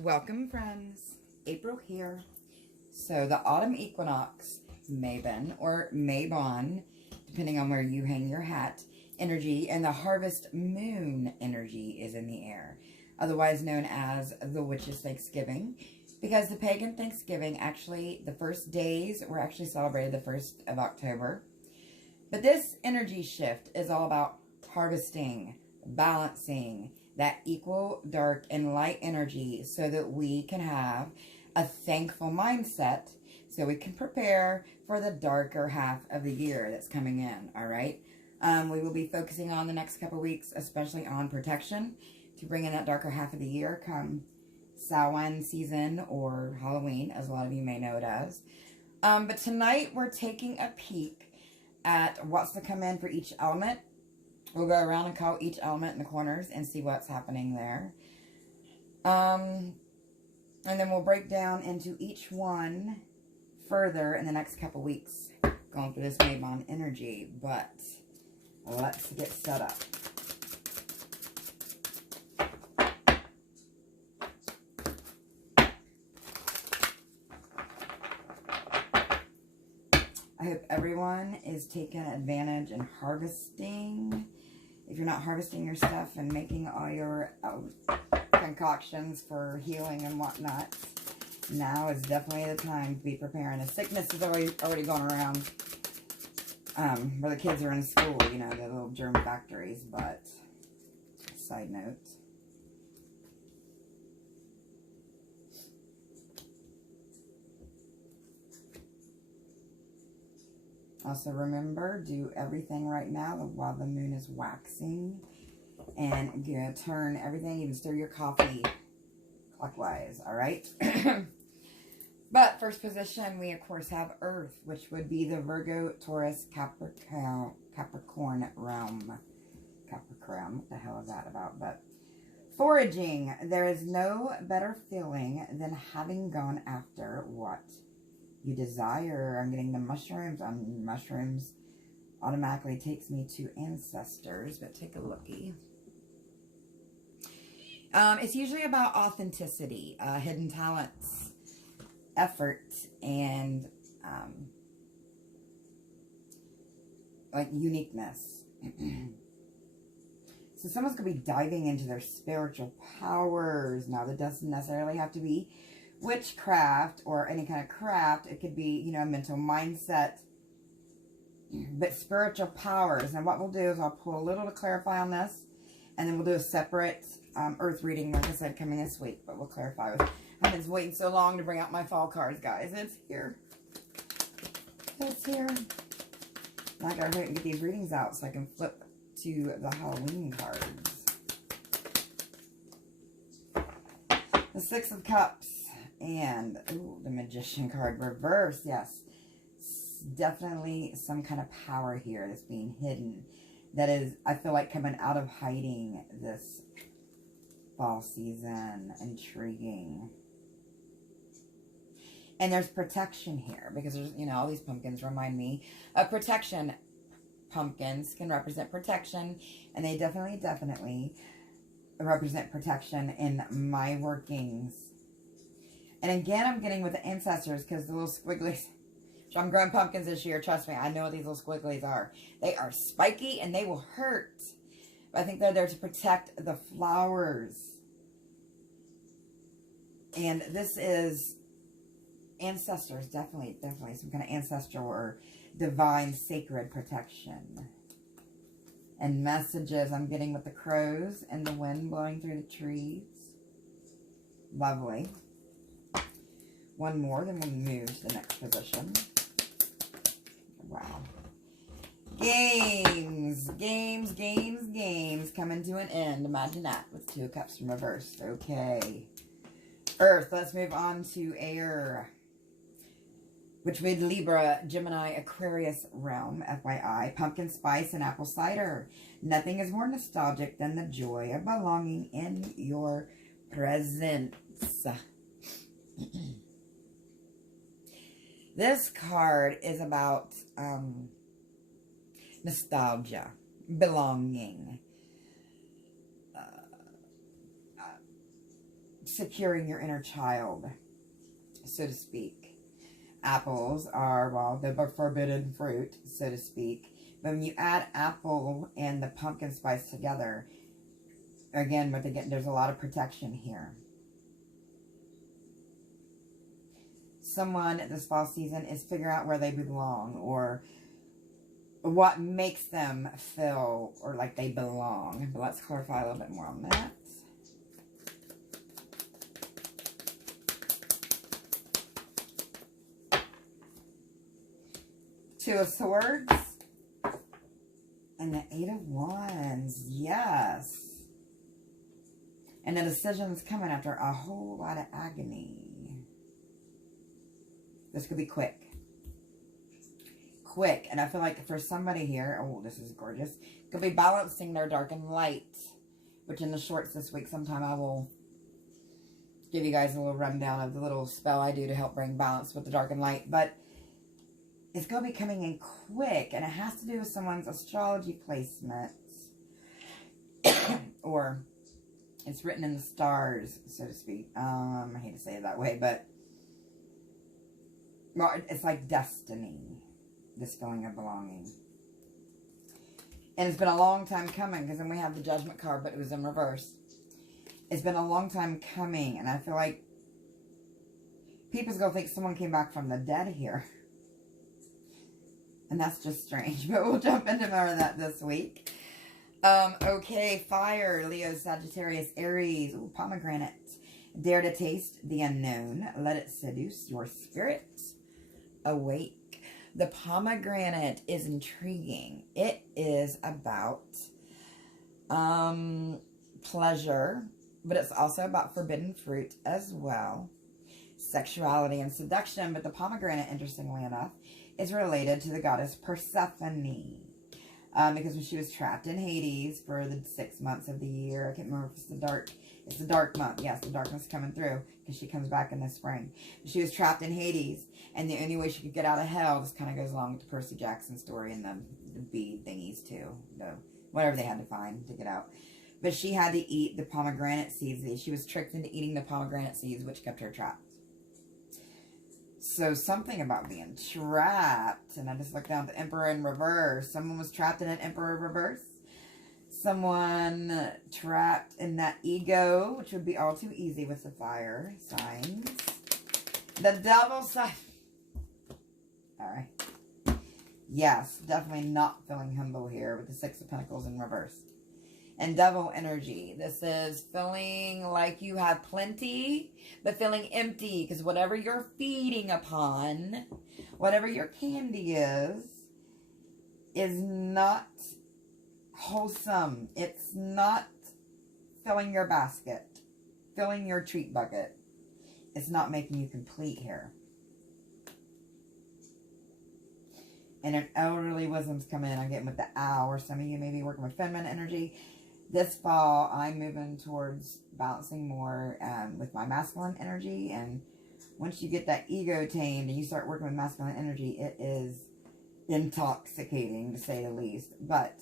Welcome, friends. April here. So the autumn equinox, Mabon or Mabon, depending on where you hang your hat, energy and the harvest moon energy is in the air, otherwise known as the witch's Thanksgiving, because the pagan Thanksgiving, actually the first days were actually celebrated the 1st of October. But this energy shift is all about harvesting, balancing that equal dark and light energy so that we can have a thankful mindset so we can prepare for the darker half of the year that's coming in, all right? We will be focusing on the next couple weeks, especially on protection, to bring in that darker half of the year come Samhain season or Halloween, as a lot of you may know it as. But tonight we're taking a peek at what's to come in for each element. We'll go around and call each element in the corners and see what's happening there. And then we'll break down into each one further in the next couple weeks, going through this Mabon energy. But let's get set up. I hope everyone is taking advantage and harvesting. If you're not harvesting your stuff and making all your concoctions for healing and whatnot, now is definitely the time to be preparing. The sickness is already going around where the kids are in school, you know, the little germ factories, but side note. Also remember, do everything right now while the moon is waxing. And turn everything, even stir your coffee clockwise, all right? But first position, we of course have Earth, which would be the Virgo, Taurus, Capricorn realm. Capricorn, what the hell is that about? But foraging, there is no better feeling than having gone after what you desire. I'm getting the mushrooms. Mushrooms automatically takes me to ancestors, but take a looky. It's usually about authenticity, hidden talents, effort, and like uniqueness. So someone's going to be diving into their spiritual powers. Now, that doesn't necessarily have to be witchcraft or any kind of craft. It could be, you know, a mental mindset, but spiritual powers. And what we'll do is I'll pull a little to clarify on this, and then we'll do a separate Earth reading, like I said, coming this week, but we'll clarify with. I've been waiting so long to bring out my fall cards, guys. It's here. It's here. I gotta hurry and get these readings out so I can flip to the Halloween cards. The Six of Cups and the Magician card reverse. Yes, definitely some kind of power here that's being hidden. That is, I feel like, coming out of hiding this fall season. Intriguing. And there's protection here because there's, you know, all these pumpkins remind me of protection. Pumpkins can represent protection, and they definitely represent protection in my workings. And again, I'm getting with the ancestors because the little squigglies. So I'm growing pumpkins this year. Trust me, I know what these little squigglies are. They are spiky and they will hurt. But I think they're there to protect the flowers. And this is ancestors, definitely some kind of ancestral or divine sacred protection. And messages I'm getting with the crows and the wind blowing through the trees. Lovely. One more, then we'll move to the next position. Wow. Games coming to an end. Imagine that with Two of Cups in reverse. Okay. Earth, let's move on to air, which would Libra, Gemini, Aquarius realm, FYI. Pumpkin spice and apple cider. Nothing is more nostalgic than the joy of belonging in your presence. This card is about nostalgia, belonging, securing your inner child, so to speak. Apples are, well, the forbidden fruit, so to speak. But when you add apple and the pumpkin spice together, again, there's a lot of protection here. Someone this fall season is figuring out where they belong, or what makes them feel or like they belong. But let's clarify a little bit more on that. Two of Swords and the Eight of Wands. Yes. And the decision's coming after a whole lot of agony. This could be quick. Quick. And I feel like for somebody here, oh, this is gorgeous, could be balancing their dark and light, which in the shorts this week sometime I will give you guys a little rundown of the little spell I do to help bring balance with the dark and light. But it's going to be coming in quick, and it has to do with someone's astrology placements. Or it's written in the stars, so to speak. I hate to say it that way, but well, it's like destiny, this feeling of belonging. And it's been a long time coming, because then we have the Judgment card, but it was in reverse. It's been a long time coming, and I feel like people's going to think someone came back from the dead here. And that's just strange, but we'll jump into more of that this week. Okay, fire, Leo, Sagittarius, Aries, ooh, pomegranate. Dare to taste the unknown. Let it seduce your spirit. Awake. The pomegranate is intriguing. It is about pleasure, but it's also about forbidden fruit as well. Sexuality and seduction, but the pomegranate, interestingly enough, is related to the goddess Persephone. Because when she was trapped in Hades for the 6 months of the year, I can't remember if it's the dark month. Yes, the darkness coming through, because she comes back in the spring. She was trapped in Hades, and the only way she could get out of hell, this kind of goes along with the Percy Jackson story and the bead thingies too. Whatever they had to find to get out. But she had to eat the pomegranate seeds. She was tricked into eating the pomegranate seeds, which kept her trapped. So something about being trapped. And I just looked down at the Emperor in reverse. Someone was trapped in an Emperor reverse. Someone trapped in that ego, which would be all too easy with the fire signs. The Devil sign. Alright. Yes, definitely not feeling humble here with the Six of Pentacles in reverse. And Devil energy. This is feeling like you have plenty, but feeling empty. Because whatever you're feeding upon, whatever your candy is not wholesome. It's not filling your basket, filling your treat bucket. It's not making you complete here. And an elderly wisdom's coming in. I'm getting with the owl, or some of you may be working with feminine energy. This fall, I'm moving towards balancing more with my masculine energy. And once you get that ego tamed and you start working with masculine energy, it is intoxicating, to say the least. But,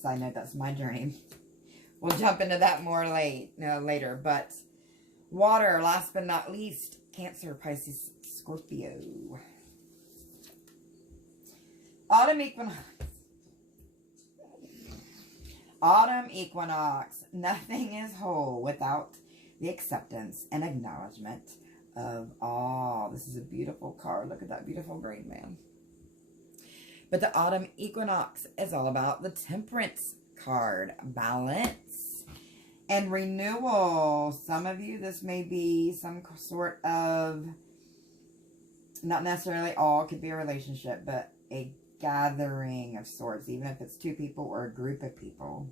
side note, that's my journey. We'll jump into that more later. But, water, last but not least, Cancer, Pisces, Scorpio. Autumn equinox. Autumn equinox. Nothing is whole without the acceptance and acknowledgement of all. This is a beautiful card. Look at that beautiful green man. But the autumn equinox is all about the Temperance card. Balance and renewal. Some of you, this may be some sort of, not necessarily all, could be a relationship, but a gathering of sorts, even if it's two people or a group of people.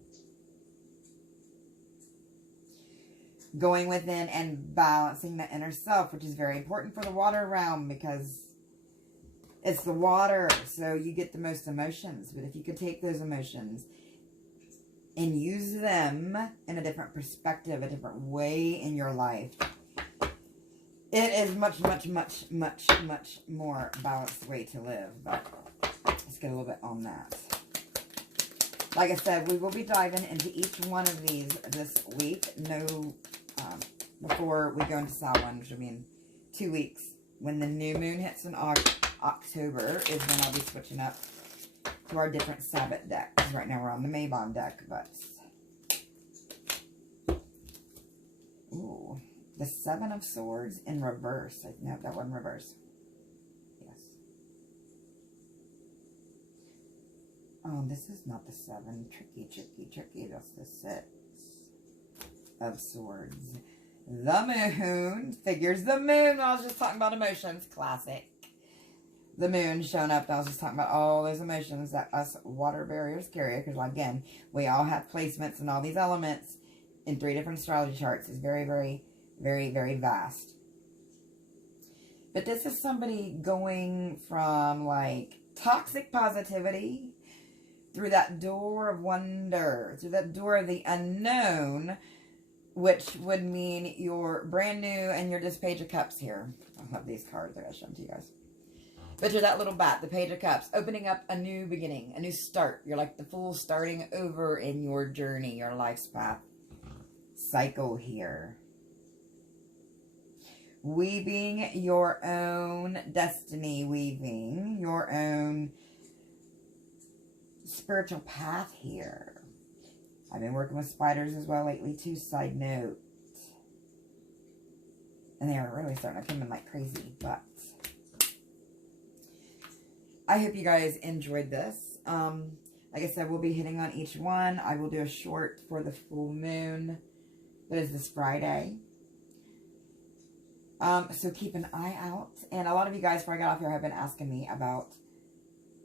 Going within and balancing the inner self, which is very important for the water realm, because it's the water, so you get the most emotions. But if you could take those emotions and use them in a different perspective, a different way in your life, it is much, much, much, much, much more balanced way to live. But let's get a little bit on that. Like I said, we will be diving into each one of these this week. No before we go into Samhain, which will be in 2 weeks. When the new moon hits in October is when I'll be switching up to our different Sabbath decks. Right now we're on the Mabon deck, but... Ooh, the Seven of Swords in reverse. No, that wasn't reverse. Yes. Oh, this is not the 7. Tricky. That's the 6 of Swords. The Moon. Figures the moon. I was just talking about emotions. Classic. The moon showing up. I was just talking about all those emotions that us water barriers carry. Because, again, we all have placements and all these elements in 3 different astrology charts. It's very, very, very, very vast. But this is somebody going from, like, toxic positivity through that door of wonder, through that door of the unknown, which would mean you're brand new and you're just Page of Cups here. I love these cards. I gotta show them to you guys. But you're that little bat, the Page of Cups, opening up a new beginning, a new start. You're like the full starting over in your journey, your life's path. Cycle here. Weaving your own destiny, weaving your own spiritual path here. I've been working with spiders as well lately too, side note. And they are really starting to come in like crazy, but I hope you guys enjoyed this. Like I said, we'll be hitting on each one. I will do a short for the full moon. That is this Friday. So keep an eye out. And a lot of you guys, before I got off here, have been asking me about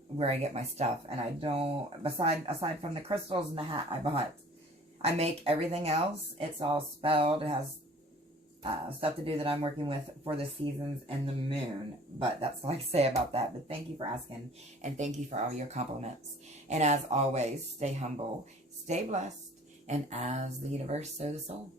where I get my stuff. And I don't, aside from the crystals and the hat I bought, I make everything else. It's all spelled. It has stuff to do that I'm working with for the seasons and the moon. But that's all I say about that. But thank you for asking. And thank you for all your compliments. And as always, stay humble, stay blessed. And as the universe, so the soul.